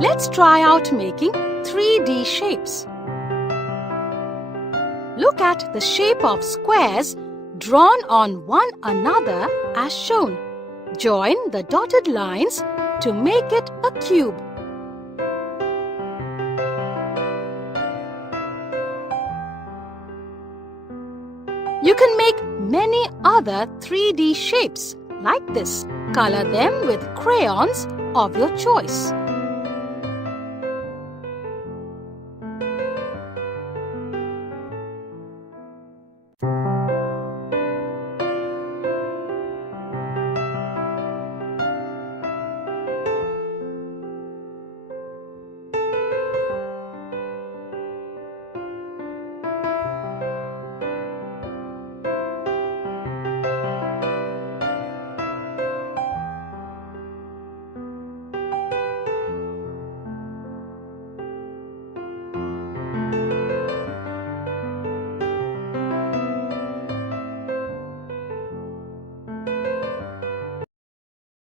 Let's try out making 3D shapes. Look at the shape of squares drawn on one another as shown. Join the dotted lines to make it a cube. You can make many other 3D shapes like this. Color them with crayons of your choice.